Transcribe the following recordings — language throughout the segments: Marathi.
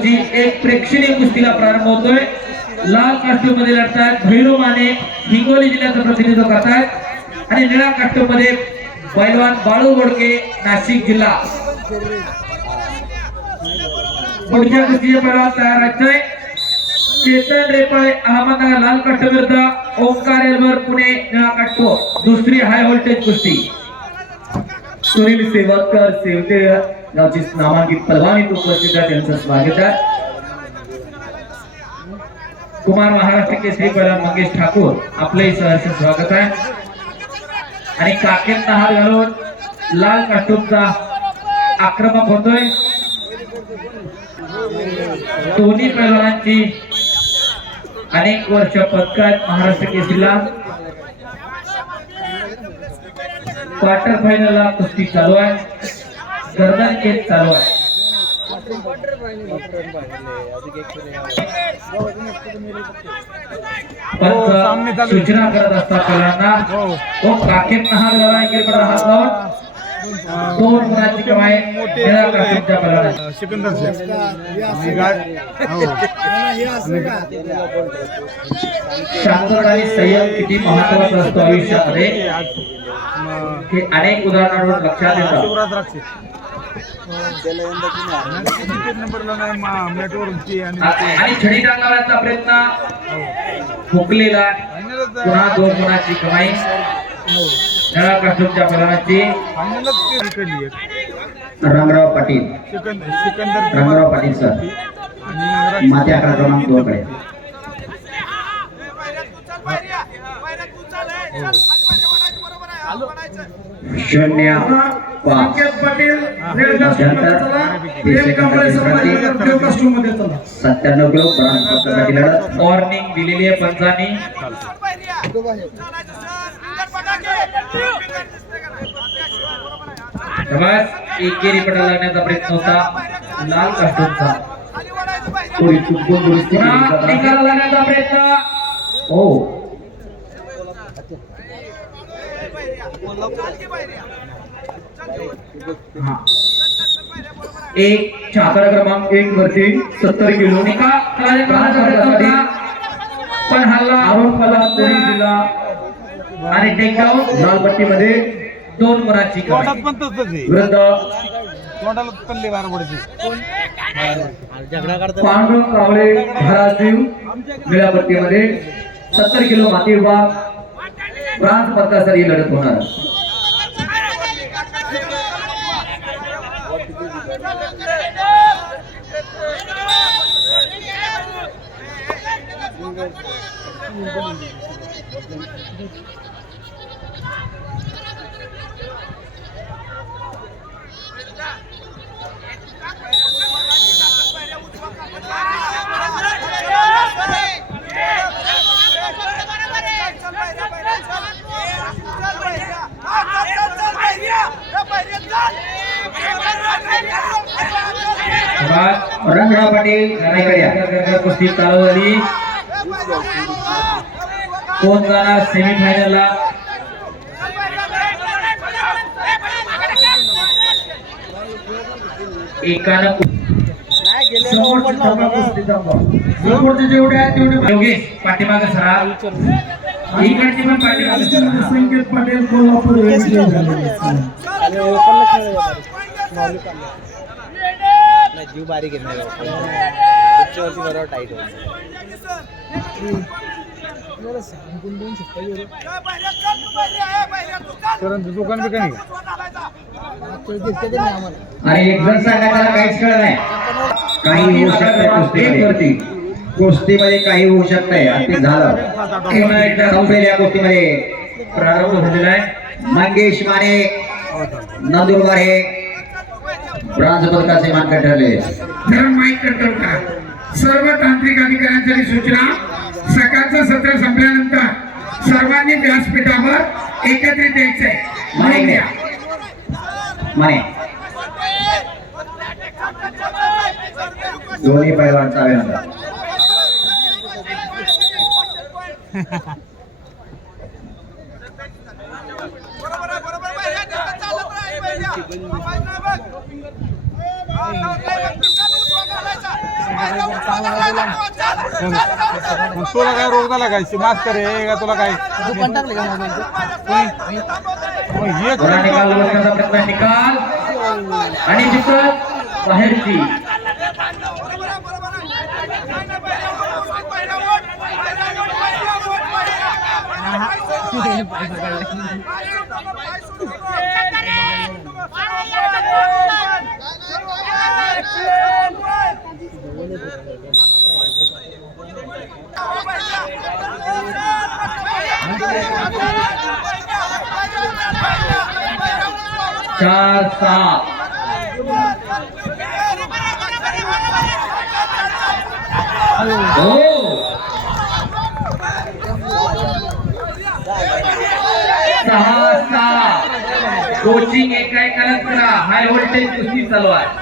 जी एक प्रेक्षणीय कुस्तीला प्रारंभ होतोय. लाल कास्ट्यूममध्ये लढतात भैरू माने हिंगोली जिल्ह्याचं प्रतिनिधित्व करतात आणि निळा कास्ट्यूममध्ये पैलवान बाळू बोडके नाशिक जिल्हा. पुढच्या कुस्तीचे पैलवान तयार राहतोय. चेतन रेपाळे अहमदनगर लाल काष्ट विरुद्ध ओंकार एल्बर पुणे निळा काष्ट दुसरी हाय व्होल्टेज कुस्ती. सुनील सेवाकर सेवते गावची नामांकित परवानीत उपस्थित आहे त्यांचं स्वागत आहे. कुमार महाराष्ट्र केसरी पैलवान मंगेश ठाकूर आपले सहर्ष स्वागत आहे. आणि काकेत हार घालून लाल काष्टूमचा आक्रमक होतोय. दोन्ही पैलवानांची अनेक वर्ष पदकात महाराष्ट्र केसरीला. क्वार्टर फायनलला कुस्ती चालू आहे. गर्दन केस चालू आहे. सूचना करत असतात पहिल्यांदा तो काखेत हात घाला हात दोन गुणाची कमाई. सिकंदर हो. शांतता आणि संयम किती महत्त्वाचा असतो आयुष्यामध्ये? हे अनेक उदाहरणांवर लक्षात येतं. मॅटवरची आणि छडी टाकण्याचा प्रयत्न फायनलच पुन्हा दोन गुणाची कमाई निळ्या कास्टूमच्या एक. रामराव पाटील सिकंदर सिकंदर रामराव पाटील सर आणि माते अकरा क्रमांक दोन कडे शून्य सत्त्याण्णव किलो पदकासाठी लढत. वॉर्निंग दिलेली आहे पंचांनी एकेरी पडा लागण्याचा प्रयत्न होता. लाल जातात. निकाल लागण्याचा प्रयत्न. हो हा. एक छाकडा क्रमांक एक वरती सत्तर किलो. पण हल्ला जिल्हा आणि पट्टीमध्ये दोन गुणाची विरुद्ध पांडुरंग कावळे धाराशिव सत्तर किलो माती विभाग ब्रांज पदकासाठी लढत होणार रंगडा पाटील नायकड्या कुस्ती चालू झाली. कोण जाणार सेमीफायनलला एकानं समोरची जेवढे आहेत तेवढे योगेश पाठीमागे सरा. इकडची पण पाठीमागे संकेत पाटील कोल्हापूर हे। आहेत. जीव बारीक आहे नाही पुढच्या वर्षी बरोबर टाईट दुकान बी काही? आणि एक जण सांगायला काहीच कळत नाही. काही होऊ शकते कुस्तीवरती कुस्तीमध्ये काही होऊ शकतंय. आणि ते झालं. पुन्हा एकदा संपलेल्या कुस्तीमध्ये. प्रारंभ झालेला आहे. मंगेश माने नंदुरबार हे ब्रांज पदकाचे मानकर ठरले धरण माईक कंट्रोल करा सर्व तांत्रिक अधिकाऱ्यांसाठी सूचना. सकाळचं सत्र संपल्यानंतर सर्वांनी व्यासपीठावर एकत्रित यायचंय. म्हणून या. माने. दोन्ही पैलवान अभिनंदन बरोबर मग तुला काय रोग झाला काय? मास्तर आहे का तुला काय दुकान टाकले का हे निकाल आणि तिथं बाहेरची चार सहा हो. सहा सहा कोचिंग एक हाय व्होल्टेज कुस्ती चालू आहे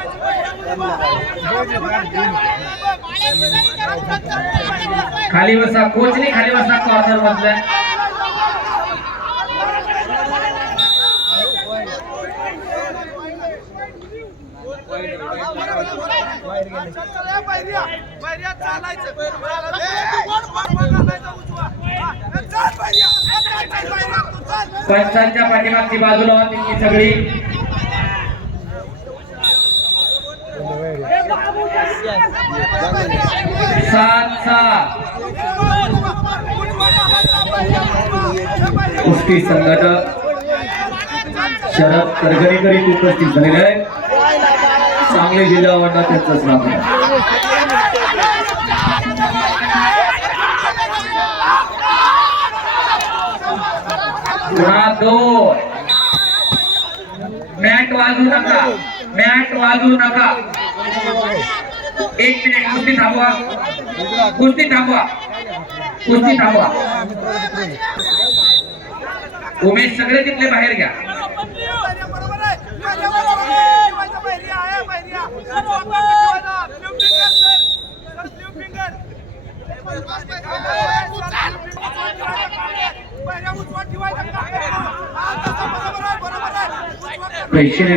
खाली बसा कोचने खाली बसा कॉर्नर मधल्या पंचांच्या पाठीमागची बाजूला होती सगळी. सात सात कुस्ती संघटक शरद करगणेकर उपस्थित झालेले आहे सांगली जिल्हा वाटा त्यांचंच नाव आहे. पुन्हा दोन. मॅट वाजू नका. मॅट वाजू नका. एक मिनिट कुस्ती थांबवा. कुस्ती थांबवा. कुस्ती थांबवा. उमेश सगळे तिथले बाहेर घ्या. प्रेक्षणीय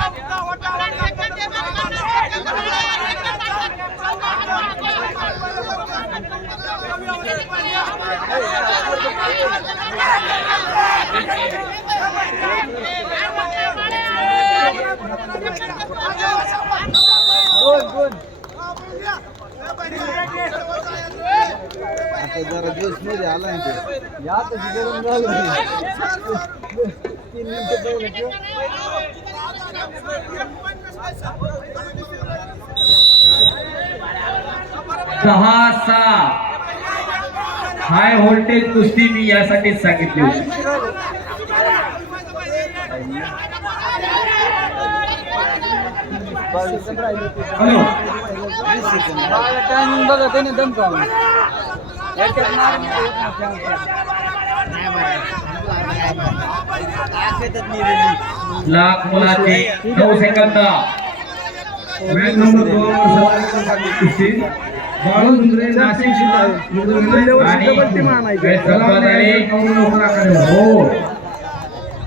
आता जरा दिवस मध्ये आला ना ते. या तशी गरम झालं. तीन मिनिटं किंवा सहा हाय व्होल्टेज कुस्ती मी यासाठीच सांगितली होती. टायमिंग बघा त्याने दम का लाख मुलाचे नऊ सेकंद नंबर दोन बाळू नाशिक जिल्हा हो.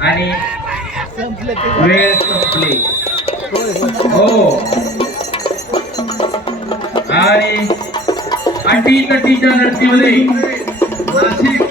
आणि वेळ वेळ संपली. हो आणि अटी तटीच्या लढतीमध्ये नाशिक